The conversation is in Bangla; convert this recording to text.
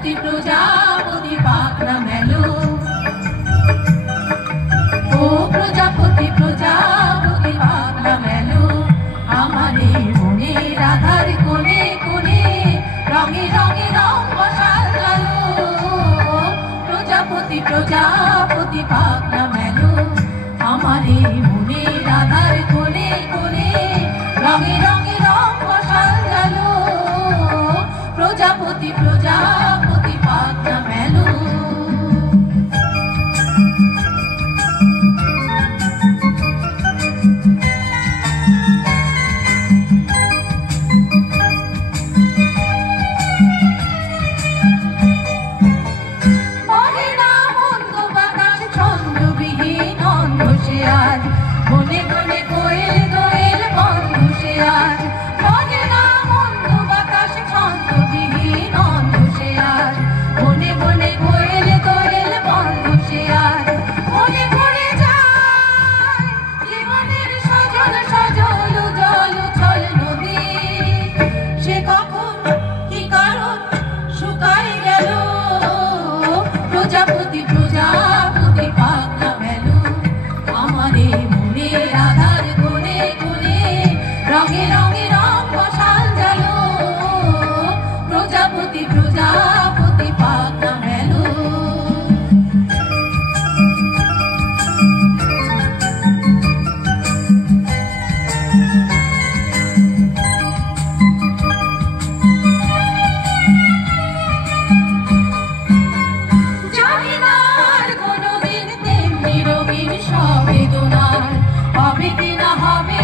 প্রজাপতি প্রজাপতি পাখনা মেলো ও প্রজাপতি প্রজাপতি পাখনা মেলো আমার এই মনে রাধার কোণে কোণে রঙে রঙে রং সাজালো প্রজাপতি প্রজাপতি পাখনা মেলো আমার এই মনে রাধার কোণে কোণে রঙে রঙে রং সাজালো প্রজাপতি প্রজাপতি পাখনা মেলো বনে বনে কোয়েল দোয়েল বন্ধ সে আজ মনে না মন্দ বাতাস ছন্দবিহীন অন্ধ সে আজ বনে বনে কোয়েল দোয়েল বন্ধ সে আজ মনে পড়ে যায় জীবনের সজল সজল জল ছল নদী সে কখন কি কারণ শুকাই গেল প্রজাপতি প্রজাপতি পাখনা মেলো আমার এই মনে রাধার কোণে কোণে রঙে রঙে রং সাজালো প্রজাপতি প্রজাপতি পাখনা মেলো জানি না আর কোনোদিন তেমনি রঙিন সবেদনার হবে কিনা হবে